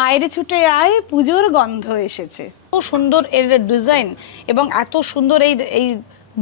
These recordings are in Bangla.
আয়রে ছুটে আয়, পুজোর গন্ধ এসেছে। এত সুন্দর এর ডিজাইন এবং এত সুন্দর এই এই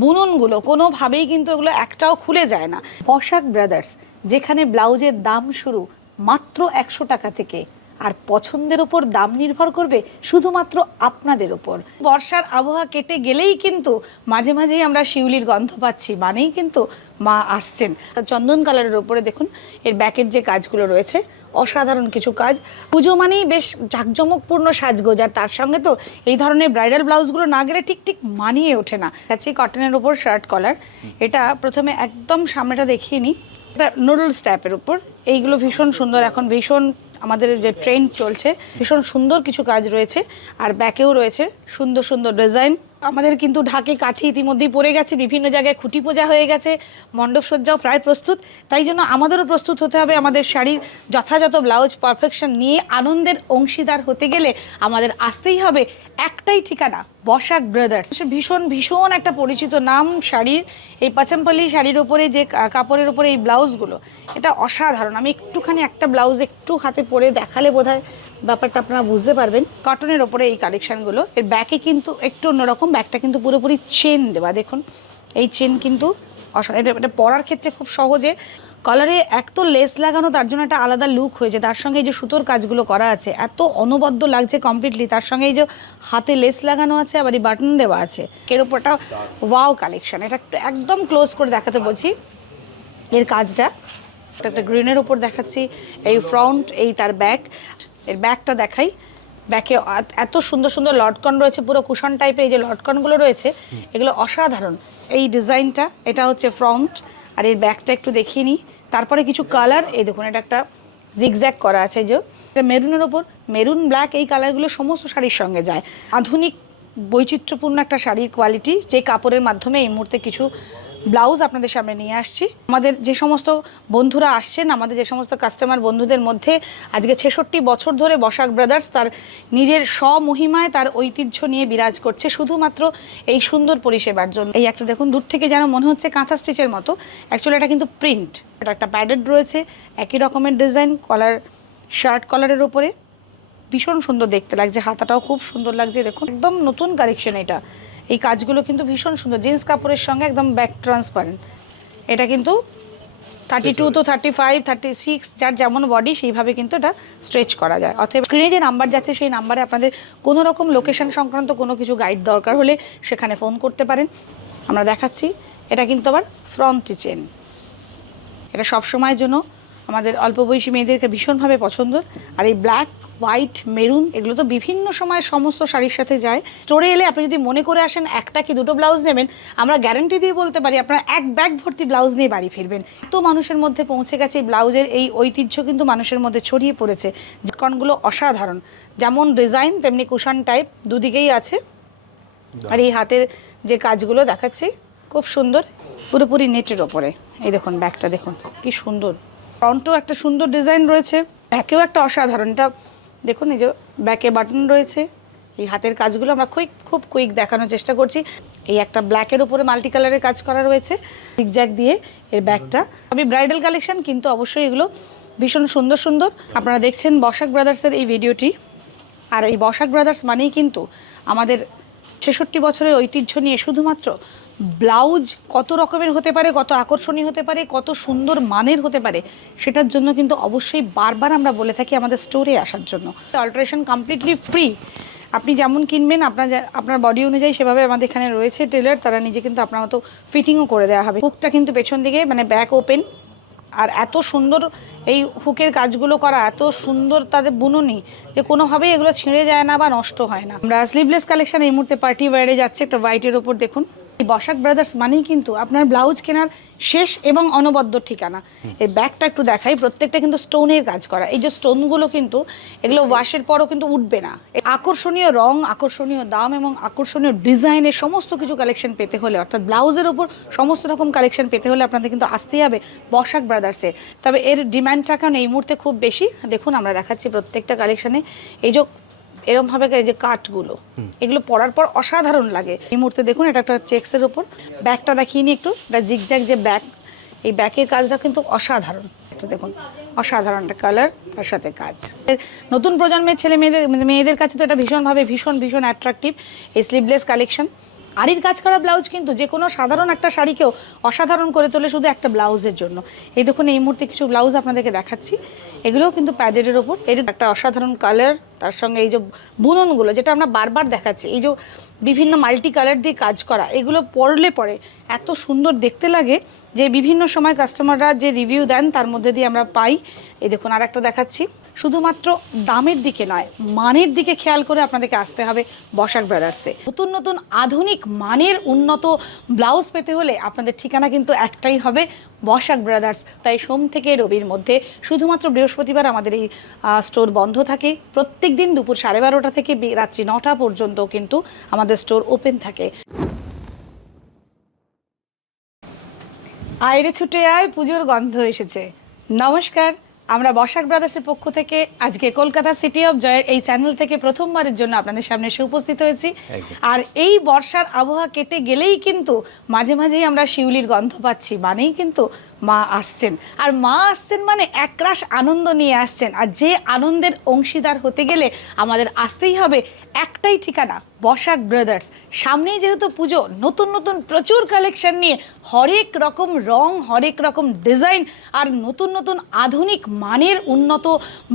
বুননগুলো, কোনোভাবেই কিন্তু এগুলো একটাও খুলে যায় না। বসাক ব্রাদার্স, যেখানে ব্লাউজের দাম শুরু মাত্র 100 টাকা থেকে, আর পছন্দের ওপর দাম নির্ভর করবে শুধুমাত্র আপনাদের ওপর। বর্ষার আবহাওয়া কেটে গেলেই কিন্তু মাঝে মাঝেই আমরা শিউলির গন্ধ পাচ্ছি, মানেই কিন্তু মা আসছেন। চন্দন কালারের ওপরে দেখুন এর ব্যাকের যে কাজগুলো রয়েছে, অসাধারণ কিছু কাজ। পুজো মানেই বেশ জাঁকজমকপূর্ণ সাজগোজ, আর তার সঙ্গে তো এই ধরনের ব্রাইডাল ব্লাউজগুলো না গেলে ঠিক ঠিক মানিয়ে ওঠে না। আছে কটনের ওপর শার্ট কলার, এটা প্রথমে একদম সামনেটা দেখিয়ে নিই। এটা নুডলস টাইপের উপর, এইগুলো ভীষণ সুন্দর, এখন ভীষণ আমাদের যে ট্রেন্ড চলছে, ভীষণ সুন্দর কিছু কাজ রয়েছে। আর ব্যাকেও রয়েছে সুন্দর সুন্দর ডিজাইন। আমাদের কিন্তু ঢাকে কাঠি ইতিমধ্যেই পড়ে গেছে, বিভিন্ন জায়গায় খুঁটি পূজা হয়ে গেছে, মণ্ডপ সজ্জাও প্রায় প্রস্তুত। তাই জন্য আমাদেরও প্রস্তুত হতে হবে। আমাদের শাড়ির যথাযথ ব্লাউজ পারফেকশন নিয়ে আনন্দের অংশীদার হতে গেলে আমাদের আসতেই হবে একটাই ঠিকানা, বসাক ব্রাদার্স। ভীষণ ভীষণ একটা পরিচিত নাম শাড়ির। এই পাচামপল্লি শাড়ির ওপরে যে কাপড়ের ওপরে এই ব্লাউজগুলো, এটা অসাধারণ। আমি একটুখানি একটা ব্লাউজ একটু হাতে পরে দেখালে বোধহয় ব্যাপারটা আপনারা বুঝতে পারবেন। কটনের ওপরে এই কালেকশনগুলো, এর ব্যাকে কিন্তু একটু অন্যরকম, ব্যাকটা কিন্তু পুরোপুরি চেন দেওয়া। দেখুন এই চেন কিন্তু এটা পরার ক্ষেত্রে খুব সহজে। কলারে এক তো লেস লাগানো, তার জন্য একটা আলাদা লুক হয়েছে, তার সঙ্গে এই যে সুতোর কাজগুলো করা আছে এত অনবদ্য লাগছে কমপ্লিটলি। তার সঙ্গে এই যে হাতে লেস লাগানো আছে, আবার এই বাটন দেওয়া আছে, এর উপরটা ওয়াও কালেকশন। এটা একদম ক্লোজ করে দেখাতে বলছি এর কাজটা। একটা গ্রিনের উপর দেখাচ্ছি এই ফ্রন্ট, এই তার ব্যাক। এর ব্যাকটা দেখাই, ব্যাকে এত সুন্দর সুন্দর লটকন রয়েছে, পুরো কুশন টাইপের এই যে লটকনগুলো রয়েছে এগুলো অসাধারণ। এই ডিজাইনটা, এটা হচ্ছে ফ্রন্ট, আর এর ব্যাকটা একটু দেখিয়ে নিই। তারপরে কিছু কালার, এই দেখুন এটা একটা জিগজ্যাগ করা আছে, যে মেরুনের ওপর মেরুন ব্ল্যাক, এই কালারগুলো সমস্ত শাড়ির সঙ্গে যায়। আধুনিক বৈচিত্র্যপূর্ণ একটা শাড়ির কোয়ালিটি, যে কাপড়ের মাধ্যমে এই মুহূর্তে কিছু ব্লাউজ আপনাদের সামনে নিয়ে আসছি। আমাদের যে সমস্ত বন্ধুরা আসছেন, আমাদের যে সমস্ত কাস্টমার বন্ধুদের মধ্যে আজকে 66 বছর ধরে বসাক ব্রাদার্স তার নিজের স্বমহিমায় তার ঐতিহ্য নিয়ে বিরাজ করছে শুধুমাত্র এই সুন্দর পরিষেবার জন্য। এই একটা দেখুন, দূর থেকে যেন মনে হচ্ছে কাঁথা স্টিচের মতো, অ্যাকচুয়ালি এটা কিন্তু প্রিন্ট। এটা একটা প্যাডেড রয়েছে, একই রকমের ডিজাইন, কলার শার্ট কলারের ওপরে ভীষণ সুন্দর দেখতে লাগছে, হাতাটাও খুব সুন্দর লাগছে। দেখুন একদম নতুন কালেকশন এটা। এই কাজগুলো কিন্তু ভীষণ সুন্দর, জিন্স কাপড়ের সঙ্গে একদম ব্যাক ট্রান্সপারেন্ট। এটা কিন্তু 32 তো 35, 36 যার যেমন বডি সেইভাবে কিন্তু এটা স্ট্রেচ করা যায়। অতএব স্ক্রিনে যে নাম্বার যাচ্ছে সেই নাম্বারে আপনাদের কোনো রকম লোকেশন সংক্রান্ত কোনো কিছু গাইড দরকার হলে সেখানে ফোন করতে পারেন। আমরা দেখাচ্ছি, এটা কিন্তু আবার ফ্রন্ট চেন। এটা সবসময়ের জন্য আমাদের অল্প বয়সী মেয়েদেরকে ভীষণভাবে পছন্দ। আর এই ব্ল্যাক, হোয়াইট, মেরুন এগুলো তো বিভিন্ন সময় সমস্ত শাড়ির সাথে যায়। স্টোরে এলে আপনি যদি মনে করে আসেন একটা কি দুটো ব্লাউজ নেবেন, আমরা গ্যারান্টি দিয়ে বলতে পারি আপনারা এক ব্যাগ ভর্তি ব্লাউজ নিয়ে বাড়ি ফিরবেন। তো মানুষের মধ্যে পৌঁছে গেছে এই ব্লাউজের এই ঐতিহ্য, কিন্তু মানুষের মধ্যে ছড়িয়ে পড়েছে। কনগুলো অসাধারণ, যেমন ডিজাইন তেমনি কুশন টাইপ দুদিকেই আছে। আর এই হাতের যে কাজগুলো দেখাচ্ছি খুব সুন্দর, পুরোপুরি নেটের ওপরে। এই দেখুন ব্যাগটা দেখুন কি সুন্দর, ফ্রন্টও একটা সুন্দর ডিজাইন রয়েছে, ব্যাকেও একটা অসাধারণ। এটা দেখুন এই যে ব্যাকে বাটন রয়েছে, এই হাতের কাজগুলো আমরা খুব কুইক দেখানোর চেষ্টা করছি। এই একটা ব্ল্যাকের উপরে মাল্টি কালারের কাজ করা রয়েছে জিগজ্যাগ দিয়ে এর ব্যাগটা। আমি ব্রাইডাল কালেকশন, কিন্তু অবশ্যই এগুলো ভীষণ সুন্দর সুন্দর। আপনারা দেখছেন বসাক ব্রাদার্সের এই ভিডিওটি। আর এই বসাক ব্রাদার্স মানেই কিন্তু আমাদের 66 বছরের ঐতিহ্য নিয়ে শুধুমাত্র ব্লাউজ কত রকমের হতে পারে, কত আকর্ষণীয় হতে পারে, কত সুন্দর মানের হতে পারে, সেটার জন্য কিন্তু অবশ্যই বারবার আমরা বলে থাকি আমাদের স্টোরে আসার জন্য। অল্টারেশন কমপ্লিটলি ফ্রি, আপনি যেমন কিনবেন আপনার বডি অনুযায়ী সেভাবে আমাদের এখানে রয়েছে টেলার, তারা নিজে কিন্তু আপনার মতো ফিটিংও করে দেওয়া হবে। হুকটা কিন্তু পেছন দিকে মানে ব্যাক ওপেন, আর এত সুন্দর এই হুকের কাজগুলো করা, এত সুন্দর তাদের বুননি যে কোনোভাবেই এগুলো ছিঁড়ে যায় না বা নষ্ট হয় না। আমরা স্লিভলেস কালেকশন এই মুহূর্তে পার্টি ওয়্যারে যাচ্ছে, একটা হোয়াইটের ওপর দেখুন। এই বসাক ব্রাদার্স মানেই কিন্তু আপনার ব্লাউজ কেনার শেষ এবং অনবদ্য ঠিকানা। এই ব্যাগটা একটু দেখাই, প্রত্যেকটা কিন্তু স্টোনের কাজ করা। এই যে স্টোনগুলো কিন্তু এগুলো ওয়াশের পরও কিন্তু উঠবে না। আকর্ষণীয় রং, আকর্ষণীয় দাম এবং আকর্ষণীয় ডিজাইনের সমস্ত কিছু কালেকশন পেতে হলে, অর্থাৎ ব্লাউজের ওপর সমস্ত রকম কালেকশন পেতে হলে আপনাদের কিন্তু আসতেই হবে বসাক ব্রাদার্সে। তবে এর ডিমান্ডটা কারণ এই মুহূর্তে খুব বেশি। দেখুন আমরা দেখাচ্ছি প্রত্যেকটা কালেকশানে এই যে এরমভাবে যে কাটগুলো, এগুলো পরার পর অসাধারণ লাগে। এই মুহূর্তে দেখুন এটা একটা চেক্সের ওপর, ব্যাগটা দেখিয়ে নিই একটু। এটা জিগজ্যাগ যে ব্যাগ, এই ব্যাগের কাজটা কিন্তু অসাধারণ। ব্যাকটা দেখুন, অসাধারণ একটা কালার, তার সাথে কাজ। নতুন প্রজন্মের ছেলে মেয়েদের কাছে তো এটা ভীষণ অ্যাট্রাকটিভ এই স্লিভলেস কালেকশন। আরির কাজ করা ব্লাউজ কিন্তু যে কোনো সাধারণ একটা শাড়িকেও অসাধারণ করে তোলে শুধু একটা ব্লাউজের জন্য। এই দেখুন এই মুহূর্তে কিছু ব্লাউজ আপনাদেরকে দেখাচ্ছি, এগুলোও কিন্তু প্যাডেডের ওপর। এর একটা অসাধারণ কালার, তার সঙ্গে এই যে বুননগুলো যেটা আমরা বারবার দেখাচ্ছি, এই যে বিভিন্ন মাল্টি কালার দিয়ে কাজ করা, এগুলো পরলে পরে এত সুন্দর দেখতে লাগে যে বিভিন্ন সময় কাস্টমাররা যে রিভিউ দেন তার মধ্যে দিয়ে আমরা পাই। এই দেখুন আর একটা দেখাচ্ছি, শুধুমাত্র দামের দিকে নয়, মানের দিকে খেয়াল করে আপনাদেরকে আসতে হবে বসাক ব্রাদার্সে। নতুন আধুনিক মানের উন্নত ব্লাউজ পেতে হলে আপনাদের ঠিকানা কিন্তু একটাই হবে, বসাক ব্রাদার্স। তাই সোম থেকে রবির মধ্যে শুধুমাত্র বৃহস্পতিবার আমাদের এই স্টোর বন্ধ থাকে। প্রত্যেক দিন দুপুর 12:30 থেকে রাত্রি 9টা পর্যন্ত কিন্তু আমাদের স্টোর ওপেন থাকে। আইরে ছুটে আয়, পুজোর গন্ধ এসেছে। নমস্কার, আমরা বসাক ব্রাদার্সের পক্ষ থেকে আজকে কলকাতা সিটি অফ জয়ের এই চ্যানেল থেকে প্রথমবারের জন্য আপনাদের সামনে এসে উপস্থিত হয়েছি। আর এই বর্ষার আবহাওয়া কেটে গেলেই কিন্তু মাঝে মাঝেই আমরা শিউলির গন্ধ পাচ্ছি, মানেই কিন্তু মা আসছেন। আর মা আসছেন মানে একরাশ আনন্দ নিয়ে আসছেন। আর যে আনন্দের অংশীদার হতে গেলে আমাদের আসতেই হবে একটাই ঠিকানা, বসাক ব্রাদার্স। সামনেই যেহেতু পুজো, নতুন প্রচুর কালেকশন নিয়ে হরেক রকম রং, হরেক রকম ডিজাইন আর নতুন আধুনিক মানের উন্নত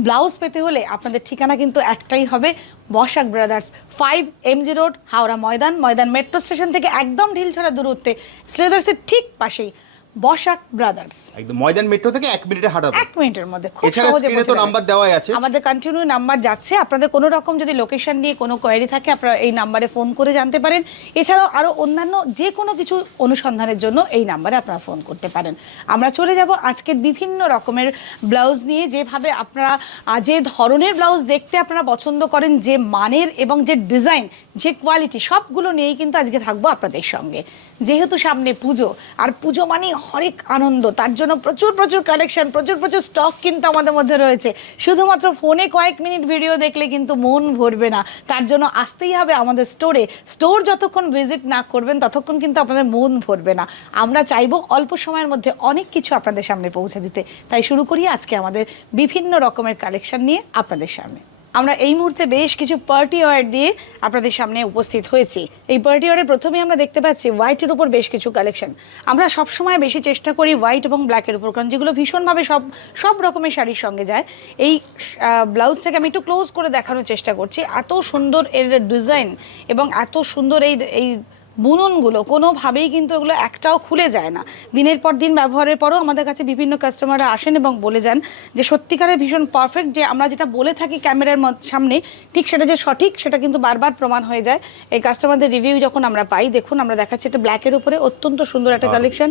ব্লাউজ পেতে হলে আপনাদের ঠিকানা কিন্তু একটাই হবে, Basak brothers, 5 MG road, Howrah Maidan metro station থেকে একদম ঢিলছড়া দূরত্বে, শ্রীদার্সের ঠিক পাশেই বসাক ব্রাদার্স। একদম ময়দান মেট্রো থেকে 1 মিনিটে হাঁটা, 1 মিনিটের মধ্যে খুব এছাড়া সহজে স্ক্রিনে তো নাম্বার দেওয়াই আছে, আমাদের কন্টিনিউ নাম্বার যাচ্ছে। আপনাদের কোনো রকম যদি লোকেশন নিয়ে কোনো কোয়েরি থাকে আপনারা এই নাম্বারে ফোন করে জানতে পারেন। এছাড়াও আরও অন্যান্য যে কোনো কিছু অনুসন্ধানের জন্য এই নাম্বারে আপনারা ফোন করতে পারেন। আমরা চলে যাব আজকের বিভিন্ন রকমের ব্লাউজ নিয়ে, যেভাবে আপনারা যে ধরনের ব্লাউজ দেখতে আপনারা পছন্দ করেন, যে মানের এবং যে ডিজাইন, যে কোয়ালিটি, সবগুলো নিয়েই কিন্তু আজকে থাকবো আপনাদের সঙ্গে। যেহেতু সামনে পুজো, আর পুজো মানে হরেক আনন্দ, তার জন্য প্রচুর কালেকশন, প্রচুর স্টক কিন্তু আমাদের মধ্যে রয়েছে। শুধুমাত্র ফোনে কয়েক মিনিট ভিডিও দেখলে কিন্তু মন ভরবে না, তার জন্য আসতেই হবে আমাদের স্টোরে। স্টোর যতক্ষণ ভিজিট না করবেন ততক্ষণ কিন্তু আপনাদের মন ভরবে না। আমরা চাইবো অল্প সময়ের মধ্যে অনেক কিছু আপনাদের সামনে পৌঁছে দিতে। তাই শুরু করি আজকে আমাদের বিভিন্ন রকমের কালেকশন নিয়ে আপনাদের সামনে। আমরা এই মুহূর্তে বেশ কিছু পার্টি ওয়্যার দিয়ে আপনাদের সামনে উপস্থিত হয়েছি। এই পার্টি ওয়্যারে প্রথমে আমরা দেখতে পাচ্ছি হোয়াইটের উপর বেশ কিছু কালেকশন। আমরা সবসময় বেশি চেষ্টা করি হোয়াইট এবং ব্ল্যাকের উপর, কারণ যেগুলো ভীষণভাবে সব রকমের শাড়ির সঙ্গে যায়। এই ব্লাউজটাকে আমি একটু ক্লোজ করে দেখানোর চেষ্টা করছি। এত সুন্দর এর ডিজাইন এবং এত সুন্দর এই বুননগুলো, কোনোভাবেই কিন্তু এগুলো একটাও খুলে যায় না। দিনের পর দিন ব্যবহারের পরও আমাদের কাছে বিভিন্ন কাস্টমাররা আসেন এবং বলে যান যে সত্যিকারের ভীষণ পারফেক্ট, যে আমরা যেটা বলে থাকি ক্যামেরার সামনে ঠিক সেটা যে সঠিক, সেটা কিন্তু বারবার প্রমাণ হয়ে যায়। এই কাস্টমারদের রিভিউ যখন আমরা পাই, দেখুন আমরা দেখাচ্ছি এটা ব্ল্যাকের উপরে অত্যন্ত সুন্দর একটা কালেকশন।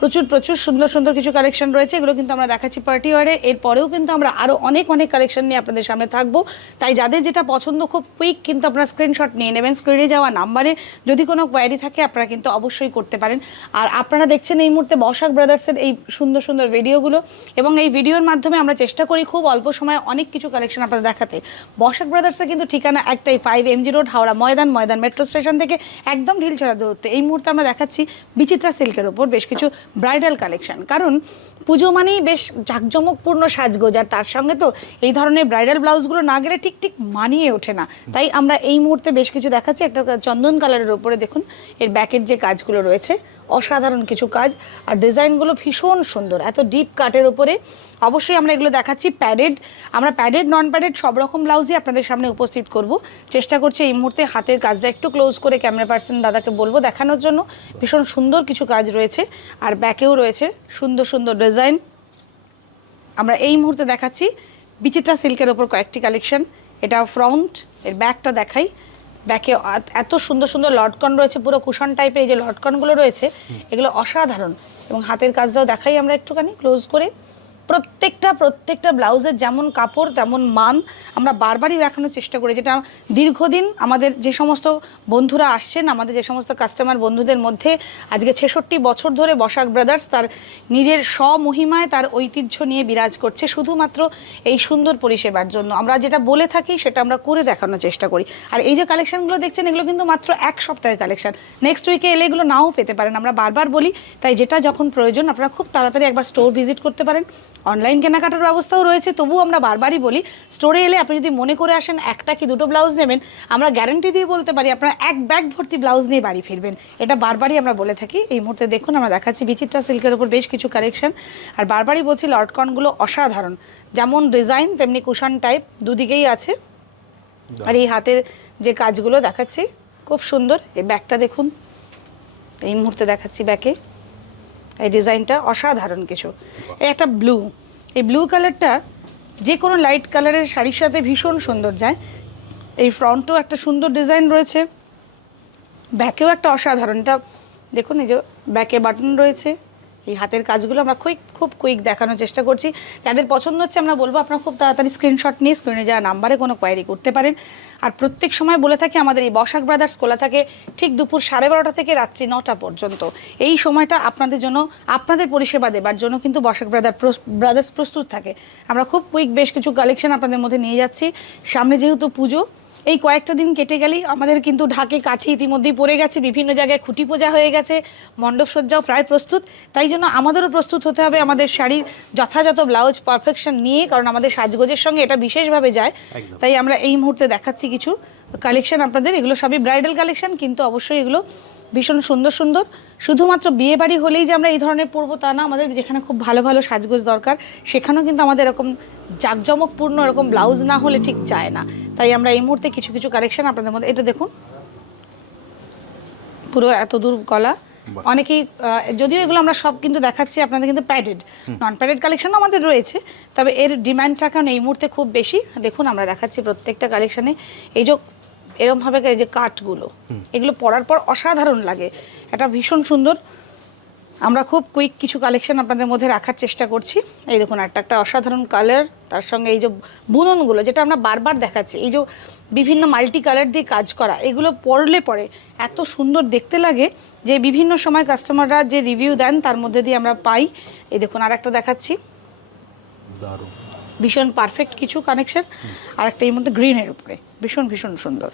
প্রচুর সুন্দর কিছু কালেকশন রয়েছে, এগুলো কিন্তু আমরা দেখাচ্ছি পার্টি ওয়্যারে। এরপরেও কিন্তু আমরা আরও অনেক কালেকশন নিয়ে আপনাদের সামনে থাকবো। তাই যাদের যেটা পছন্দ খুব কুইক কিন্তু আপনারা স্ক্রিনশট নিয়ে নেবেন। স্ক্রিনে যাওয়া নাম্বারে যদি কোনো কোয়ারি থাকে আপনারা কিন্তু অবশ্যই করতে পারেন। আর আপনারা দেখছেন এই মুহূর্তে বসাক ব্রাদার্সের এই সুন্দর ভিডিওগুলো, এবং এই ভিডিওর মাধ্যমে আমরা চেষ্টা করি খুব অল্প সময়ে অনেক কিছু কালেকশন আপনারা দেখাতে। বসাক ব্রাদার্সের কিন্তু ঠিকানা একটাই, 5 MG road, Howrah Maidan metro station থেকে একদম ঢিলছড়া দূরত্বে। এই মুহূর্তে আমরা দেখাচ্ছি বিচিত্রা সিল্কের ওপর বেশ কিছু ব্রাইডাল কালেকশন, কারণ পুজো মানেই বেশ জাঁকজমকপূর্ণ সাজগোজ, আর তার সঙ্গে তো এই ধরনের ব্রাইডাল ব্লাউজগুলো না গেলে ঠিক মানিয়ে ওঠে না। তাই আমরা এই মুহূর্তে বেশ কিছু দেখাচ্ছি। একটা চন্দন কালারের ওপরে দেখুন এর ব্যাকের যে কাজগুলো রয়েছে, অসাধারণ কিছু কাজ, আর ডিজাইনগুলো ভীষণ সুন্দর, এত ডিপ কাটের ওপরে। অবশ্যই আমরা এগুলো দেখাচ্ছি প্যাডেড, আমরা প্যাডেড নন প্যাডেড সব রকম ব্লাউজই আপনাদের সামনে উপস্থিত করব। চেষ্টা করছি এই মুহূর্তে হাতের কাজটা একটু ক্লোজ করে ক্যামেরা পার্সন দাদাকে বলবো দেখানোর জন্য। ভীষণ সুন্দর কিছু কাজ রয়েছে, আর ব্যাকেও রয়েছে সুন্দর ডিজাইন। আমরা এই মুহূর্তে দেখাচ্ছি বিচিত্রা সিল্কের ওপর কয়েকটি কালেকশন। এটা ফ্রন্ট, এর ব্যাকটা দেখাই। ব্যাকে এত সুন্দর লটকন রয়েছে, পুরো কুশন টাইপের এই যে লটকনগুলো রয়েছে এগুলো অসাধারণ, এবং হাতের কাজটাও দেখাই আমরা একটুখানি ক্লোজ করে। প্রত্যেকটা ব্লাউজের যেমন কাপড় তেমন মান আমরা বারবারই দেখানোর চেষ্টা করি, যেটা দীর্ঘদিন আমাদের যে সমস্ত বন্ধুরা আসছেন, আমাদের যে সমস্ত কাস্টমার বন্ধুদের মধ্যে আজকে 66 বছর ধরে বসাক ব্রাদার্স তার নিজের স্বমহিমায় তার ঐতিহ্য নিয়ে বিরাজ করছে শুধুমাত্র এই সুন্দর পরিষেবার জন্য। আমরা যেটা বলে থাকি সেটা আমরা করে দেখানোর চেষ্টা করি। আর এই যে কালেকশনগুলো দেখছেন এগুলো কিন্তু মাত্র 1 সপ্তাহের কালেকশন, নেক্সট উইকে এলে এগুলো নাও পেতে পারেন। আমরা বারবার বলি, তাই যেটা যখন প্রয়োজন আপনারা খুব তাড়াতাড়ি একবার স্টোর ভিজিট করতে পারেন। অনলাইন কেনাকাটার ব্যবস্থাও রয়েছে, তবুও আমরা বারবারই বলি স্টোরে এলে আপনি যদি মনে করে আসেন একটা কি দুটো ব্লাউজ নেবেন, আমরা গ্যারান্টি দিয়ে বলতে পারি আপনারা এক ব্যাগ ভর্তি ব্লাউজ নিয়ে বাড়ি ফিরবেন। এটা বারবারই আমরা বলে থাকি। এই মুহূর্তে দেখুন আমরা দেখাচ্ছি বিচিত্রা সিল্কের উপর বেশ কিছু কালেকশন, আর বারবারই বলছি লটকনগুলো অসাধারণ, যেমন ডিজাইন তেমনি কুশন টাইপ দুদিকেই আছে। আর এই হাতের যে কাজগুলো দেখাচ্ছি খুব সুন্দর। এই ব্যাগটা দেখুন, এই মুহূর্তে দেখাচ্ছি ব্যাকে এই ডিজাইনটা অসাধারণ কিছু। এই একটা ব্লু, এই ব্লু কালারটা যে কোনো লাইট কালারের শাড়ির সাথে ভীষণ সুন্দর যায়। এই ফ্রন্টও একটা সুন্দর ডিজাইন রয়েছে, ব্যাকেও একটা অসাধারণ। এটা দেখুন, এই যে ব্যাকে বাটন রয়েছে, এই হাতের কাজগুলো আমরা খুব কুইক দেখানোর চেষ্টা করছি। যাদের পছন্দ হচ্ছে আমরা বলবো আপনারা খুব তাড়াতাড়ি স্ক্রিনশট নিয়ে স্ক্রিনে যাওয়া নাম্বারে কোনো কোয়ারি করতে পারেন। আর প্রত্যেক সময় বলে থাকি আমাদের এই বসাক ব্রাদার্স খোলা থাকে ঠিক দুপুর 12:30 থেকে রাত্রি 9টা পর্যন্ত। এই সময়টা আপনাদের জন্য, আপনাদের পরিষেবা দেবার জন্য কিন্তু বসাক ব্রাদার্স প্রস্তুত থাকে। আমরা খুব কুইক বেশ কিছু কালেকশন আপনাদের মধ্যে নিয়ে যাচ্ছি। সামনে যেহেতু পুজো, এই কয়েকটা দিন কেটে গেলেই আমাদের কিন্তু ঢাকে কাঠি ইতিমধ্যেই পড়ে গেছে, বিভিন্ন জায়গায় খুঁটি পূজা হয়ে গেছে, মণ্ডপসজ্জাও প্রায় প্রস্তুত। তাই জন্য আমাদেরও প্রস্তুত হতে হবে আমাদের শাড়ির যথাযথ ব্লাউজ পারফেকশন নিয়ে, কারণ আমাদের সাজগোজের সঙ্গে এটা বিশেষভাবে যায়। তাই আমরা এই মুহূর্তে দেখাচ্ছি কিছু কালেকশন আপনাদের। এগুলো সবই ব্রাইডাল কালেকশন, কিন্তু অবশ্যই এগুলো ভীষণ সুন্দর সুন্দর। শুধুমাত্র বিয়ে বাড়ি হলেই যে আমরা এই ধরনের পরবো তা না, আমাদের যেখানে খুব ভালো ভালো সাজগোজ দরকার সেখানেও কিন্তু আমাদের এরকম জাঁকজমকপূর্ণ এরকম ব্লাউজ না হলে ঠিক যায় না। তাই আমরা এই মুহূর্তে কিছু কিছু কালেকশন আপনাদের মধ্যে, এটা দেখুন পুরো এত দূর গলা। অনেকেই যদিও এগুলো আমরা সব কিন্তু দেখাচ্ছি আপনাদের, কিন্তু প্যাডেড, নন প্যাডেড কালেকশন আমাদের রয়েছে, তবে এর ডিমান্ডটা কারণ এই মুহূর্তে খুব বেশি। দেখুন আমরা দেখাচ্ছি প্রত্যেকটা কালেকশানে এই যে এরমভাবে এই যে কাটগুলো, এগুলো পরার পর অসাধারণ লাগে, এটা ভীষণ সুন্দর। আমরা খুব কুইক কিছু কালেকশন আপনাদের মধ্যে রাখার চেষ্টা করছি। এই দেখুন একটা অসাধারণ কালার, তার সঙ্গে এই যে বুননগুলো যেটা আমরা বারবার দেখাচ্ছি, এই যে বিভিন্ন মাল্টি কালার দিয়ে কাজ করা, এগুলো পরলে পরে এত সুন্দর দেখতে লাগে যে বিভিন্ন সময় কাস্টমাররা যে রিভিউ দেন তার মধ্যে দিয়ে আমরা পাই। এই দেখুন আর একটা দেখাচ্ছি, ভীষণ পারফেক্ট কিছু কানেকশন। আর একটা এই মধ্যে গ্রিনের উপরে ভীষণ ভীষণ সুন্দর,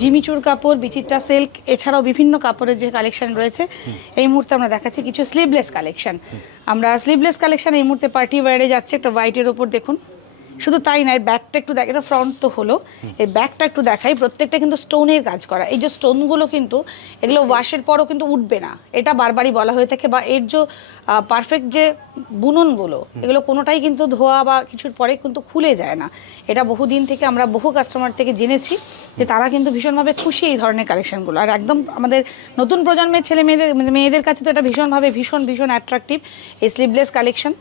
জিমিচুর কাপড়, বিচিত্রা সিল্ক, এছাড়াও বিভিন্ন কাপড়ের যে কালেকশন রয়েছে। এই মুহূর্তে আমরা দেখাচ্ছি কিছু স্লিভলেস কালেকশন। আমরা স্লিভলেস কালেকশন এই মুহূর্তে পার্টি ওয়্যারে যাচ্ছে, একটা হোয়াইটের ওপর দেখুন। শুধু তাই নয়, ব্যাকটা একটু দেখ, এটা ফ্রন্ট তো হলো, এই ব্যাকটা একটু দেখাই। প্রত্যেকটা কিন্তু স্টোনের কাজ করা, এই যে স্টোনগুলো কিন্তু এগুলো ওয়াশের পরও কিন্তু উঠবে না, এটা বারবারই বলা হয়ে থাকে। বা এর যে পারফেক্ট যে বুননগুলো, এগুলো কোনোটাই কিন্তু ধোয়া বা কিছুর পরে কিন্তু খুলে যায় না। এটা বহুদিন থেকে আমরা বহু কাস্টমার থেকে জেনেছি যে তারা কিন্তু ভীষণভাবে খুশি এই ধরনের কালেকশনগুলো। আর একদম আমাদের নতুন প্রজন্মের ছেলে মেয়েদের কাছে তো এটা ভীষণভাবে ভীষণ অ্যাট্রাকটিভ এই স্লিভলেস কালেকশন,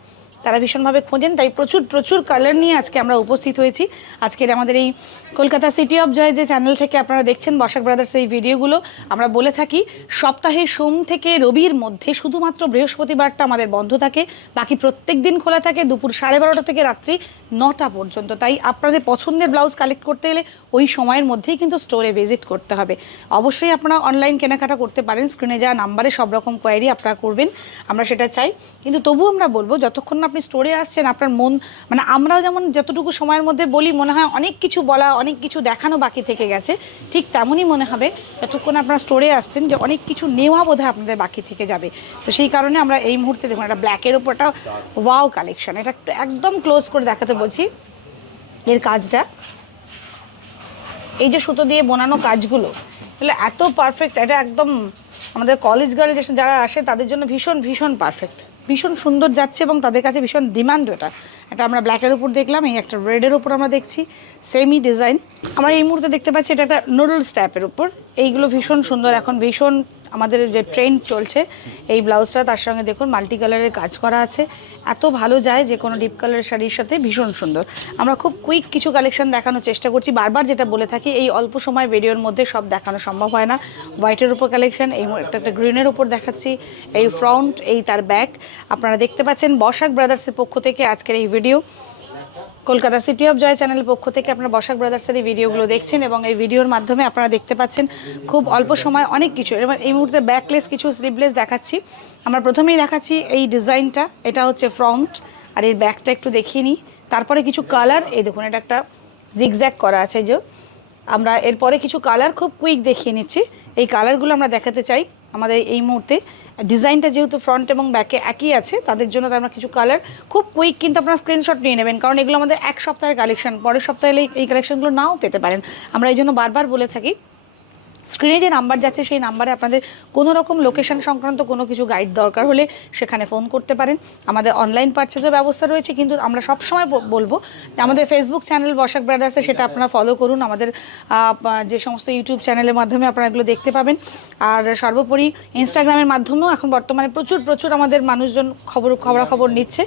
তারা ভীষণভাবে খোঁজেন। তাই প্রচুর কালার নিয়ে আজকে আমরা উপস্থিত হয়েছি। আজকের আমাদের এই কলকাতা সিটি অফ জয় যে চ্যানেল থেকে আপনারা দেখছেন বসাক ব্রাদার্স এই ভিডিওগুলো, আমরা বলে থাকি সপ্তাহে সোম থেকে রবির মধ্যে শুধুমাত্র বৃহস্পতিবারটা আমাদের বন্ধ থাকে, বাকি প্রত্যেক দিন খোলা থাকে দুপুর 12:30 থেকে রাত্রি 9টা পর্যন্ত। তাই আপনাদের পছন্দের ব্লাউজ কালেক্ট করতে গেলে ওই সময়ের মধ্যেই কিন্তু স্টোরে ভিজিট করতে হবে। অবশ্যই আপনারা অনলাইন কেনাকাটা করতে পারেন, স্ক্রিনে যাওয়া নাম্বারে সব রকম কোয়ারি আপনারা করবেন, আমরা সেটা চাই। কিন্তু তবুও আমরা বলবো যতক্ষণ না আপনি স্টোরে আসছেন, আপনার মন মানে আমরাও যেমন যতটুকু সময়ের মধ্যে বলি মনে হয় অনেক কিছু বলা, অনেক কিছু দেখানো বাকি থেকে গেছে, ঠিক তেমনই মনে হবে যতক্ষণ আপনারা স্টোরে আসছেন যে অনেক কিছু নেওয়া বোধহয় আপনাদের বাকি থেকে যাবে। তো সেই কারণে আমরা এই মুহূর্তে দেখুন একটা ব্ল্যাকের উপর একটা ওয়াও কালেকশন, এটা একদম ক্লোজ করে দেখাতে বলছি। এর কাজটা এই যে সুতো দিয়ে বোনানো কাজগুলো, তাহলে এত পারফেক্ট, এটা একদম আমাদের কলেজ গার্ল যারা আসে তাদের জন্য ভীষণ পারফেক্ট, ভীষণ সুন্দর যাচ্ছে এবং তাদের কাছে ভীষণ ডিমান্ড। এটা আমরা ব্ল্যাকের উপর দেখলাম, এই একটা রেডের উপর আমরা দেখছি সেমি ডিজাইন। আমরা এই মুহূর্তে দেখতে পাচ্ছি এটা একটা নুডলস টাইপের উপর, এইগুলো ভীষণ সুন্দর, এখন ভীষণ আমাদের যে ট্রেন্ড চলছে এই ব্লাউজটা, তার সঙ্গে দেখুন মাল্টি কালারের কাজ করা আছে, এত ভালো যায় যে কোনো ডিপ কালারের শাড়ির সাথে, ভীষণ সুন্দর। আমরা খুব কুইক কিছু কালেকশন দেখানোর চেষ্টা করছি, বারবার যেটা বলে থাকি এই অল্প সময় ভিডিওর মধ্যে সব দেখানো সম্ভব হয় না। হোয়াইটের উপর কালেকশন, এই একটা গ্রিনের উপর দেখাচ্ছি, এই ফ্রন্ট, এই তার ব্যাক। আপনারা দেখতে পাচ্ছেন বসাক ব্রাদার্সের পক্ষ থেকে আজকের এই video, Kolkata city of joy চ্যানেলের পক্ষ থেকে আপনারা বসাক ব্রাদার্সের এই ভিডিওগুলো দেখছেন এবং এই ভিডিওর মাধ্যমে আপনারা দেখতে পাচ্ছেন খুব অল্প সময় অনেক কিছু। এবার এই মুহূর্তে ব্যাকলেস কিছু স্লিভলেস দেখাচ্ছি। আমরা প্রথমেই দেখাচ্ছি এই ডিজাইনটা, এটা হচ্ছে ফ্রন্ট, আর এর ব্যাকটা একটু দেখিয়ে নিই। তারপরে কিছু কালার, এই দেখুন এটা একটা জিগজ্যাগ করা আছে, যে আমরা এরপরে কিছু কালার খুব কুইক দেখিয়ে নিচ্ছি। এই কালারগুলো আমরা দেখাতে চাই আমাদের এই মুহূর্তে ডিজাইনটা যেহেতু ফ্রন্ট এবং ব্যাকে একই আছে, তাদের জন্য আমরা কিছু কালার খুব কুইক কিন্তু আপনারা স্ক্রিনশট নিয়ে নেবেন, কারণ এগুলো আমাদের এক সপ্তাহের কালেকশন, পরের সপ্তাহে এই কালেকশনগুলো নাও পেতে পারেন। আমরা এই জন্য বারবার বলে থাকি, স্ক্রিনে যে নাম্বার যাচ্ছে সেই নাম্বারে আপনাদের কোনো রকম লোকেশন সংক্রান্ত কোনো কিছু গাইড দরকার হলে সেখানে ফোন করতে পারেন। আমাদের অনলাইন পারচেজের ব্যবস্থা রয়েছে, কিন্তু আমরা সবসময় বলবো যে আমাদের ফেসবুক চ্যানেল বসাক ব্রাদার্সে সেটা আপনারা ফলো করুন, আমাদের যে সমস্ত ইউটিউব চ্যানেলের মাধ্যমে আপনারা এগুলো দেখতে পাবেন, আর সর্বোপরি ইনস্টাগ্রামের মাধ্যমেও এখন বর্তমানে প্রচুর আমাদের মানুষজন খবরাখবর নিচ্ছে।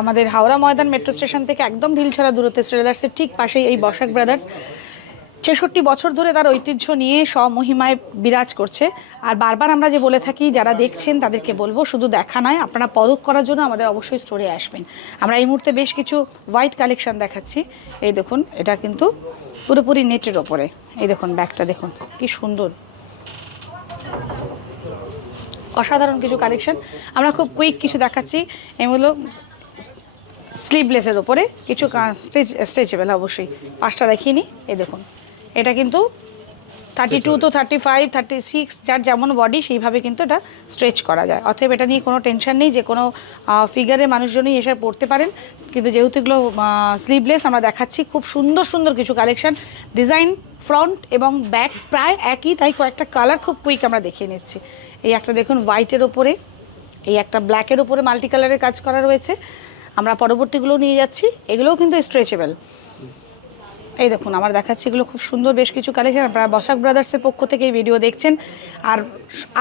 আমাদের হাওড়া ময়দান মেট্রো স্টেশন থেকে একদম ঢিলছড়া দূরত্বে শ্রীলেদার্সের ঠিক পাশেই এই বসাক ব্রাদার্স ৬৬ বছর ধরে তার ঐতিহ্য নিয়ে স্বমহিমায় বিরাজ করছে। আর বারবার আমরা যে বলে থাকি, যারা দেখছেন তাদেরকে বলবো শুধু দেখা নয়, আপনারা পরখ করার জন্য আমাদের অবশ্যই স্টোরে আসবেন। আমরা এই মুহূর্তে বেশ কিছু হোয়াইট কালেকশন দেখাচ্ছি। এই দেখুন, এটা কিন্তু পুরোপুরি নেটের ওপরে। এই দেখুন ব্যাগটা দেখুন কি সুন্দর, অসাধারণ কিছু কালেকশন। আমরা খুব কুইক কিছু দেখাচ্ছি। এগুলো স্লিভলেসের ওপরে কিছু স্ট্রেচেবল, অবশ্যই পাঁচটা দেখিয়ে নিই। এই দেখুন, এটা কিন্তু 32 to 35, 36 যার যেমন বডি সেইভাবে কিন্তু এটা স্ট্রেচ করা যায়। অতএব এটা নিয়ে কোনো টেনশন নেই, যে কোনো ফিগারের মানুষজনই এসে পড়তে পারেন। কিন্তু যেহেতু এগুলো স্লিভলেস আমরা দেখাচ্ছি, খুব সুন্দর কিছু কালেকশন। ডিজাইন ফ্রন্ট এবং ব্যাক প্রায় একই, তাই কয়েকটা কালার খুব কুইক আমরা দেখিয়ে নিচ্ছি। এই একটা দেখুন হোয়াইটের ওপরে, এই একটা ব্ল্যাকের ওপরে মাল্টি কালারের কাজ করা রয়েছে। আমরা পরবর্তীগুলো নিয়ে যাচ্ছি, এগুলোও কিন্তু স্ট্রেচেবল। এই দেখুন আমার দেখাচ্ছি, এগুলো খুব সুন্দর বেশ কিছু কালেকশন। আপনারা বসাক ব্রাদার্সের পক্ষ থেকে এই ভিডিও দেখছেন। আর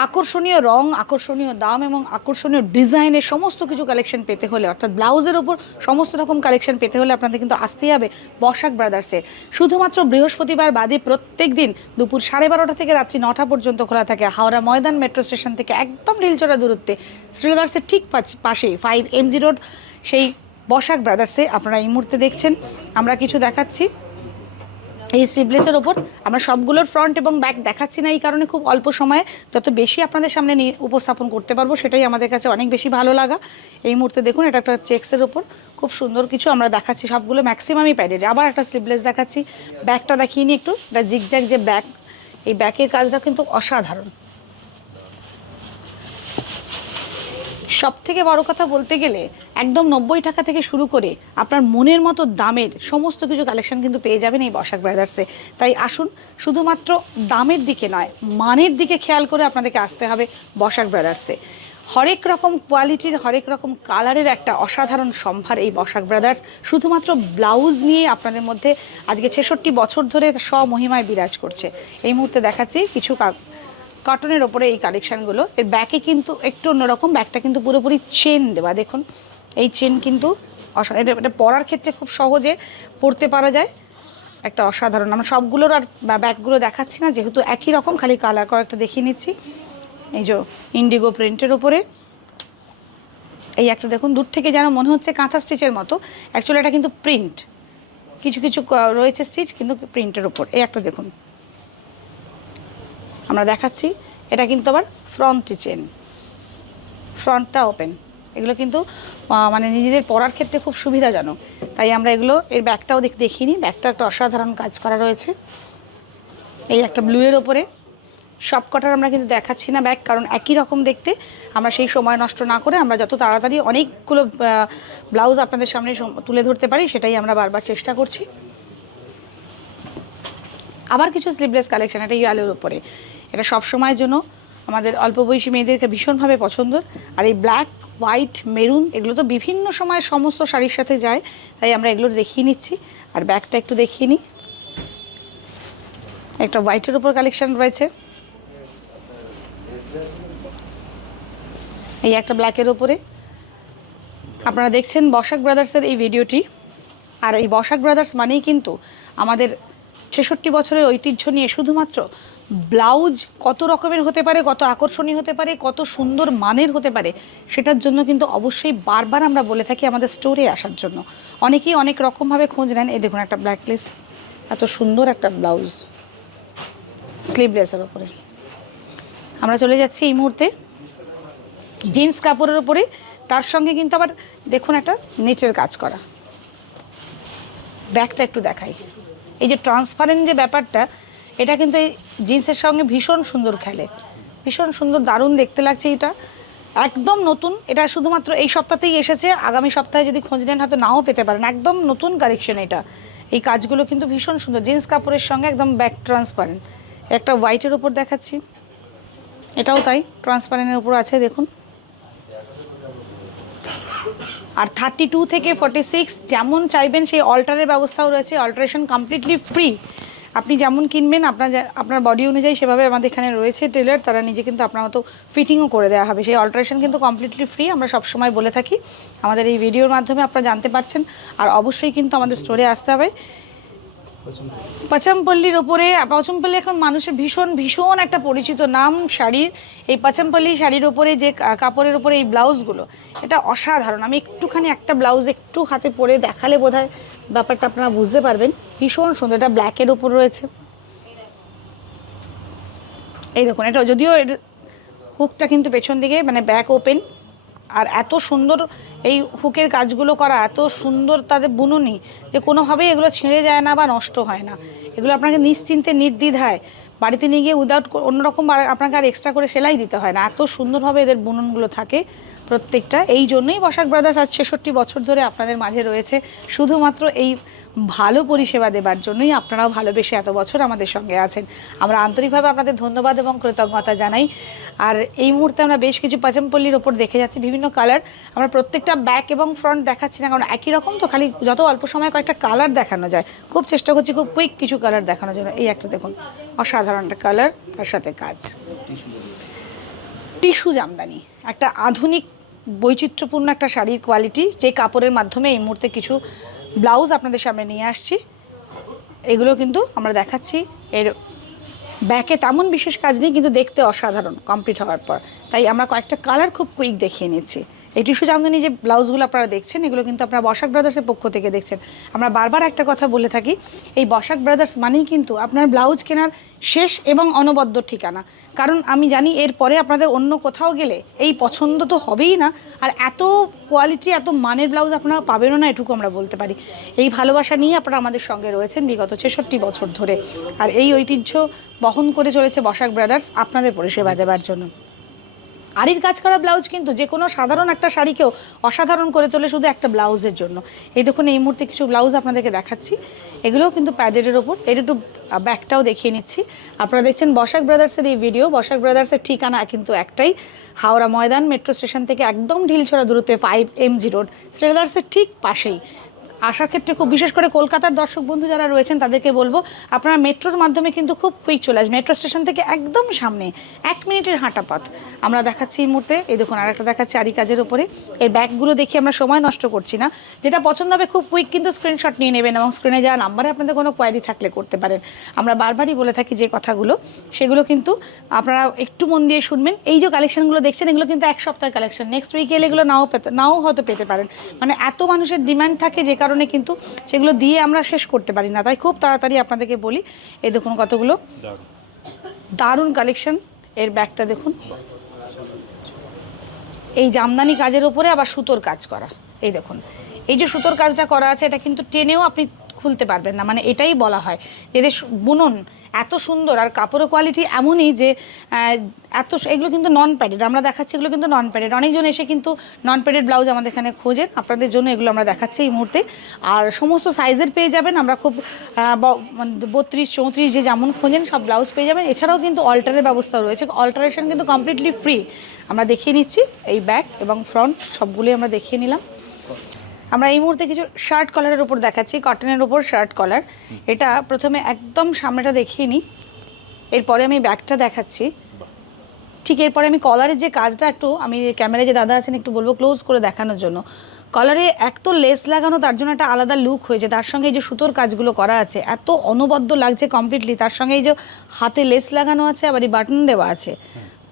আকর্ষণীয় রং, আকর্ষণীয় দাম এবং আকর্ষণীয় ডিজাইনের সমস্ত কিছু কালেকশন পেতে হলে, অর্থাৎ ব্লাউজের ওপর সমস্ত রকম কালেকশন পেতে হলে আপনাদের কিন্তু আসতেই হবে বসাক ব্রাদার্সে। শুধুমাত্র বৃহস্পতিবার বাদে প্রত্যেক দিন দুপুর 12:30 থেকে রাত্রি 9টা পর্যন্ত খোলা থাকে। হাওড়া ময়দান মেট্রো স্টেশন থেকে একদম ঢিলচড়া দূরত্বে শ্রীলেদার্সের ঠিক পাশেই 5 MG রোড, সেই বসাক ব্রাদার্সে আপনারা এই মুহূর্তে দেখছেন। আমরা কিছু দেখাচ্ছি এই স্লিভলেসের ওপর। আমরা সবগুলোর ফ্রন্ট এবং ব্যাক দেখাচ্ছি না এই কারণে, খুব অল্প সময়ে যত বেশি আপনাদের সামনে নিয়ে উপস্থাপন করতে পারবো সেটাই আমাদের কাছে অনেক বেশি ভালো লাগা। এই মুহূর্তে দেখুন, এটা একটা চেক্সের ওপর খুব সুন্দর কিছু আমরা দেখাচ্ছি, সবগুলো ম্যাক্সিমামই প্যাডেড। আবার একটা স্লিভলেস দেখাচ্ছি, ব্যাকটা দেখিয়ে নিই একটু। এটা জিগজ্যাগ যে ব্যাক, এই ব্যাকের কাজটা কিন্তু অসাধারণ। সব থেকে বড় কথা বলতে গেলে, একদম 90 টাকা থেকে শুরু করে আপনার মনের মতো দামের সমস্ত কিছু কালেকশন কিন্তু পেয়ে যাবেন এই বসাক ব্রাদার্সে। তাই আসুন, শুধুমাত্র দামের দিকে নয়, মানের দিকে খেয়াল করে আপনাদেরকে আসতে হবে বসাক ব্রাদার্সে। হরেক রকম কোয়ালিটির, হরেক রকম কালারের একটা অসাধারণ সম্ভার এই বসাক ব্রাদার্স। শুধুমাত্র ব্লাউজ নিয়ে আপনাদের মধ্যে আজকে 66 বছর ধরে স্বমহিমায় বিরাজ করছে। এই মুহূর্তে দেখাচ্ছি কিছু কটনের ওপরে এই কালেকশানগুলো। এর ব্যাকে কিন্তু একটু অন্যরকম, ব্যাকটা কিন্তু পুরোপুরি চেন দেওয়া। দেখুন এই চেন কিন্তু এটা পরার ক্ষেত্রে খুব সহজে পরতে পারা যায়, একটা অসাধারণ। আমরা সবগুলোর আর ব্যাকগুলো দেখাচ্ছি না, যেহেতু একই রকম, খালি কালার কয়েকটা দেখিয়ে নিচ্ছি। এই যে ইন্ডিগো প্রিন্টের ওপরে এই একটা দেখুন, দূর থেকে যেন মনে হচ্ছে কাঁথা স্টিচের মতো, অ্যাকচুয়ালি এটা কিন্তু প্রিন্ট, কিছু কিছু রয়েছে স্টিচ কিন্তু প্রিন্টের ওপর। এই একটা দেখুন আমরা দেখাচ্ছি, এটা কিন্তু আবার ফ্রন্ট চেন, ফ্রন্টটা ওপেন। এগুলো কিন্তু মানে নিজেদের পরার ক্ষেত্রে খুব সুবিধাজনক, তাই আমরা এগুলো, এর ব্যাকটাও দেখিয়ে নিই। ব্যাকটা একটা অসাধারণ কাজ করা রয়েছে। এই একটা ব্লুয়ের ওপরে, সব কটার আমরা কিন্তু দেখাচ্ছি না ব্যাক, কারণ একই রকম দেখতে। আমরা সেই সময় নষ্ট না করে আমরা যত তাড়াতাড়ি অনেকগুলো ব্লাউজ আপনাদের সামনে তুলে ধরতে পারি, সেটাই আমরা বারবার চেষ্টা করছি। আবার কিছু স্লিভলেস কালেকশন, এটা ইয়ালোর ওপরে, এটা সব সময়ের জন্য আমাদের অল্প বয়সী মেয়েদেরকে ভীষণভাবে পছন্দ। আর এই ব্ল্যাক, হোয়াইট, মেরুন এগুলো তো বিভিন্ন সময় সমস্ত শাড়ির সাথে যায়, তাই আমরা এগুলো দেখিয়ে নিচ্ছি। আর ব্যাকটা একটু দেখিয়ে নিই। একটা হোয়াইটের উপর কালেকশন রয়েছে, এই একটা ব্ল্যাকের ওপরে। আপনারা দেখছেন বসাক ব্রাদার্সের এই ভিডিওটি। আর এই বসাক ব্রাদার্স মানেই কিন্তু আমাদের 66 বছরের ঐতিহ্য নিয়ে শুধুমাত্র ব্লাউজ কত রকমের হতে পারে, কত আকর্ষণীয় হতে পারে, কত সুন্দর মানের হতে পারে, সেটার জন্য কিন্তু অবশ্যই বারবার আমরা বলে থাকি আমাদের স্টোরে আসার জন্য। অনেকেই অনেক রকমভাবে খোঁজ নেন। এই দেখুন একটা ব্ল্যাক লেস, এত সুন্দর একটা ব্লাউজ স্লিভলেসের ওপরে। আমরা চলে যাচ্ছি এই মুহূর্তে জিন্স কাপড়ের ওপরে, তার সঙ্গে কিন্তু আবার দেখুন একটা নিচের কাজ করা। ব্যাকটা একটু দেখাই, এই যে ট্রান্সপারেন্ট যে ব্যাপারটা, এটা কিন্তু এই জিন্সের সঙ্গে ভীষণ সুন্দর খেলে। ভীষণ সুন্দর, দারুণ দেখতে লাগছে। এটা একদম নতুন, এটা শুধুমাত্র এই সপ্তাহতেই এসেছে, আগামী সপ্তাহে যদি খোঁজ নেন হয়তো নাও পেতে পারেন। একদম নতুন কালেকশন এটা। এই কাজগুলো কিন্তু ভীষণ সুন্দর, জিন্স কাপড়ের সঙ্গে একদম ব্যাক ট্রান্সপারেন্ট। একটা হোয়াইটের উপর দেখাচ্ছি, এটাও তাই, ট্রান্সপারেন্টের উপর আছে দেখুন। আর 32 থেকে 46 যেমন চাইবেন সেই অল্টারের ব্যবস্থাও রয়েছে, অল্টারেশন কমপ্লিটলি ফ্রি। আপনি যেমন কিনবেন আপনার বডি অনুযায়ী সেভাবে আমাদের এখানে রয়েছে টেলার, তারা নিজে কিন্তু আপনার মতো ফিটিংও করে দেওয়া হবে। সেই অল্টারেশন কিন্তু কমপ্লিটলি ফ্রি, আমরা সবসময় বলে থাকি। আমাদের এই ভিডিওর মাধ্যমে আপনারা জানতে পারছেন। আর অবশ্যই কিন্তু আমাদের স্টোরে আসতে হবে। পাচামপল্লির ওপরে, পাচামপল্লি এখন মানুষের ভীষণ ভীষণ একটা পরিচিত নাম শাড়ির। এই পাচামপল্লি শাড়ির ওপরে যে কাপড়ের ওপরে এই ব্লাউজগুলো, এটা অসাধারণ। আমি একটুখানি একটা ব্লাউজ একটু হাতে পরে দেখালে বোধহয় ব্যাপারটা আপনারা বুঝতে পারবেন। ভীষণ সুন্দর, এটা ব্ল্যাকের ওপর রয়েছে। এই দেখুন, এটা যদিও হুকটা কিন্তু পেছন দিকে, মানে ব্যাক ওপেন। আর এত সুন্দর এই হুকের কাজগুলো করা, এত সুন্দর তাদের বুননি যে কোনোভাবেই এগুলো ছিঁড়ে যায় না বা নষ্ট হয় না। এগুলো আপনাকে নিশ্চিন্তে নির্দ্বিধায় বাড়িতে নিয়ে গিয়ে উইদাউট অন্যরকম আপনাকে আর এক্সট্রা করে সেলাই দিতে হয় না। এত সুন্দরভাবে এদের বুননগুলো থাকে প্রত্যেকটা। এই জন্যই বসাক ব্রাদার্স আজ 66 বছর ধরে আপনাদের মাঝে রয়েছে, শুধুমাত্র এই ভালো পরিষেবা দেবার জন্যই। আপনারাও ভালোবেসে এত বছর আমাদের সঙ্গে আছেন, আমরা আন্তরিকভাবে আপনাদের ধন্যবাদ এবং কৃতজ্ঞতা জানাই। আর এই মুহূর্তে আমরা বেশ কিছু পাচামপল্লির ওপর দেখে যাচ্ছি, বিভিন্ন কালার। আমরা প্রত্যেকটা ব্যাক এবং ফ্রন্ট দেখাচ্ছি না, কারণ একই রকম তো, খালি যত অল্প সময়ে কয়েকটা কালার দেখানো যায়, খুব চেষ্টা করছি খুব কুইক কিছু কালার দেখানোর জন্য। এই একটা দেখুন, অসাধারণ একটা কালার, তার সাথে কাজ। টিস্যু জামদানি, একটা আধুনিক বৈচিত্র্যপূর্ণ একটা শাড়ির কোয়ালিটি, যে কাপড়ের মাধ্যমে এই মুহূর্তে কিছু ব্লাউজ আপনাদের সামনে নিয়ে আসছি। এগুলো কিন্তু আমরা দেখাচ্ছি, এর ব্যাকে তেমন বিশেষ কাজ নেই, কিন্তু দেখতে অসাধারণ কমপ্লিট হওয়ার পর। তাই আমরা কয়েকটা কালার খুব কুইক দেখিয়ে নিচ্ছি। এই টিস্যু জামদানি যে ব্লাউজগুলো আপনারা দেখছেন, এগুলো কিন্তু আপনারা বসাক ব্রাদার্সের পক্ষ থেকে দেখছেন। আমরা বারবার একটা কথা বলে থাকি, এই বসাক ব্রাদার্স মানেই কিন্তু আপনার ব্লাউজ কেনার শেষ এবং অনবদ্য ঠিকানা। কারণ আমি জানি এরপরে আপনাদের অন্য কোথাও গেলে এই পছন্দ তো হবেই না, আর এত কোয়ালিটি এত মানের ব্লাউজ আপনারা পাবেনও না, এটুকু আমরা বলতে পারি। এই ভালোবাসা নিয়ে আপনারা আমাদের সঙ্গে রয়েছেন বিগত 66 বছর ধরে। আর এই ঐতিহ্য বহন করে চলেছে বসাক ব্রাদার্স আপনাদের পরিষেবা দেওয়ার জন্য। আরির কাজ করা ব্লাউজ কিন্তু যে কোনো সাধারণ একটা শাড়িকেও অসাধারণ করে তোলে শুধু একটা ব্লাউজের জন্য। এই দেখুন, এই মুহূর্তে কিছু ব্লাউজ আপনাদেরকে দেখাচ্ছি, এগুলোও কিন্তু প্যাডেডের ওপর। এটা একটু ব্যাকটাও দেখিয়ে নিচ্ছি। আপনারা দেখছেন বসাক ব্রাদার্সের এই ভিডিও। বসাক ব্রাদার্সের ঠিকানা কিন্তু একটাই, হাওড়া ময়দান মেট্রো স্টেশন থেকে একদম ঢিলছড়া দূরত্বে 5 MG রোড, স্ট্রেলার্সের ঠিক পাশেই। আসার ক্ষেত্রে খুব বিশেষ করে কলকাতার দর্শক বন্ধু যারা রয়েছেন তাদেরকে বলবো, আপনারা মেট্রোর মাধ্যমে কিন্তু খুব কুইক চলে আসবে। মেট্রো স্টেশন থেকে একদম সামনে 1 মিনিটের হাঁটা পথ। আমরা দেখাচ্ছি এই মুহূর্তে, এই দেখুন আরেকটা দেখাচ্ছি আরি কাজের ওপরে। এর ব্যাগগুলো দেখে আমরা সময় নষ্ট করছি না, যেটা পছন্দ হবে খুব কুইক কিন্তু স্ক্রিনশট নিয়ে নেবেন, এবং স্ক্রিনে যাওয়া নাম্বারে আপনাদের কোনো কোয়ারি থাকলে করতে পারেন। আমরা বারবারই বলে থাকি যে কথাগুলো, সেগুলো কিন্তু আপনারা একটু মন দিয়ে শুনবেন। এই যে কালেকশনগুলো দেখছেন, এগুলো কিন্তু এক সপ্তাহের কালেকশন, নেক্সট উইকে এলে এগুলো নাও হয়তো পেতে পারেন। মানে এত মানুষের ডিমান্ড থাকে যে কারণে কিন্তু সেগুলো দিয়ে আমরা শেষ করতে পারি না, তাই খুব তাড়াতাড়ি আপনাদেরকে বলি। এই দেখুন কতগুলো দারুণ কালেকশন। এর ব্যাগটা দেখুন, এই জামদানি কাজের উপরে আবার সুতোর কাজ করা। এই দেখুন, এই যে সুতোর কাজটা করা আছে, এটা কিন্তু টেনেও আপনি খুলতে পারবেন না, মানে এটাই বলা হয় এদের বুনন এত সুন্দর। আর কাপড়ের কোয়ালিটি এমনই যে এগুলো কিন্তু নন প্যাডেড, আমরা দেখাচ্ছি এগুলো কিন্তু নন প্যাডেড। অনেকজন এসে কিন্তু নন প্যাডেড ব্লাউজ আমাদের এখানে খোঁজেন, আপনাদের জন্য এগুলো আমরা দেখাচ্ছি এই মুহূর্তে। আর সমস্ত সাইজের পেয়ে যাবেন, আমরা খুব 32, 34 যে যেমন খোঁজেন সব ব্লাউজ পেয়ে যাবেন। এছাড়াও কিন্তু অল্টারের ব্যবস্থা রয়েছে, অল্টারেশন কিন্তু কমপ্লিটলি ফ্রি। আমরা দেখিয়ে নিচ্ছি এই ব্যাক এবং ফ্রন্ট সবগুলোই আমরা দেখিয়ে নিলাম। আমরা এই মুহূর্তে কিছু শার্ট কলারের উপর দেখাচ্ছি, কটনের উপর শার্ট কলার। এটা প্রথমে একদম সামনেটা দেখিয়ে নিই, এরপরে আমি ব্যাকটা দেখাচ্ছি। ঠিক এরপরে আমি কলারের যে কাজটা একটু, আমি ক্যামেরায় যে দাদা আছেন একটু বলবো ক্লোজ করে দেখানোর জন্য। কলারে এক তো লেস লাগানো, তার জন্য একটা আলাদা লুক হয়েছে, তার সঙ্গে এই যে সুতোর কাজগুলো করা আছে এত অনবদ্য লাগছে কমপ্লিটলি। তার সঙ্গে এই যে হাতে লেস লাগানো আছে, আবার এই বাটন দেওয়া আছে,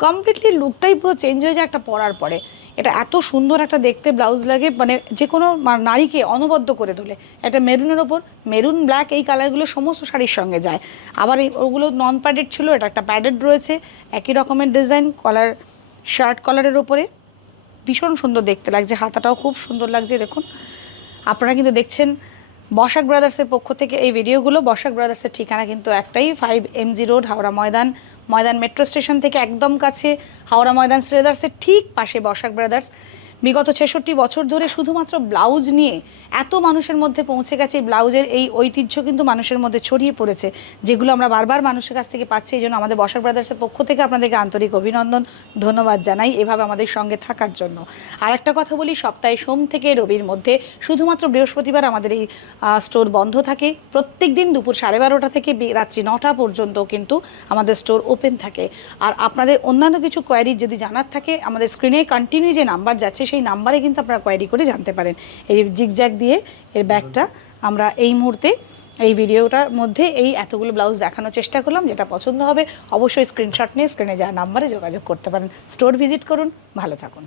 কমপ্লিটলি লুকটাই পুরো চেঞ্জ হয়ে যায় একটা পরার পরে। এটা এত সুন্দর একটা দেখতে ব্লাউজ লাগে, মানে যে কোনো নারীকে অনবদ্য করে তোলে। একটা মেরুনের ওপর মেরুন ব্ল্যাক, এই কালারগুলো সমস্ত শাড়ির সঙ্গে যায়। আবার ওগুলো নন প্যাডেড ছিল, এটা একটা প্যাডেড রয়েছে, একই রকমের ডিজাইন কলার, শার্ট কলারের ওপরে ভীষণ সুন্দর দেখতে লাগছে। হাতাটাও খুব সুন্দর লাগছে। দেখুন আপনারা কিন্তু দেখছেন বসাক ব্রাদার্সের পক্ষ থেকে এই ভিডিওগুলো। বসাক ব্রাদার্সের ঠিকানা কিন্তু একটাই, 5 MG রোড, হাওড়া ময়দান। ময়দান মেট্রো স্টেশন থেকে একদম কাছে, হাওড়া ময়দান ট্রেডার্সের ঠিক পাশে বসাক ব্রাদার্স। বিগত 66 বছর ধরে শুধুমাত্র ব্লাউজ নিয়ে এত মানুষের মধ্যে পৌঁছে গেছে। এই ব্লাউজের এই ঐতিহ্য কিন্তু মানুষের মধ্যে ছড়িয়ে পড়েছে, যেগুলো আমরা বারবার মানুষের কাছ থেকে পাচ্ছি। এই জন্য আমাদের বসাক ব্রাদার্সের পক্ষ থেকে আপনাদেরকে আন্তরিক অভিনন্দন, ধন্যবাদ জানাই এভাবে আমাদের সঙ্গে থাকার জন্য। আর একটা কথা বলি, সপ্তাহে সোম থেকে রবির মধ্যে শুধুমাত্র বৃহস্পতিবার আমাদের এই স্টোর বন্ধ থাকে। প্রত্যেক দিন দুপুর 12:30 থেকে রাত্রি 9টা পর্যন্ত কিন্তু আমাদের স্টোর ওপেন থাকে। আর আপনাদের অন্যান্য কিছু কোয়ারি যদি জানার থাকে, আমাদের স্ক্রিনে কন্টিনিউ যে নাম্বার যাচ্ছে সেই নাম্বারে কিন্তু আপনারা কোয়ারি করে জানতে পারেন। এই জিগজ্যাগ দিয়ে এর ব্যাগটা আমরা এই মুহূর্তে এই ভিডিওটার মধ্যে এই এতগুলো ব্লাউজ দেখানোর চেষ্টা করলাম। যেটা পছন্দ হবে অবশ্যই স্ক্রিনশট নিয়ে স্ক্রিনে যাওয়া নাম্বারে যোগাযোগ করতে পারেন। স্টোর ভিজিট করুন, ভালো থাকুন।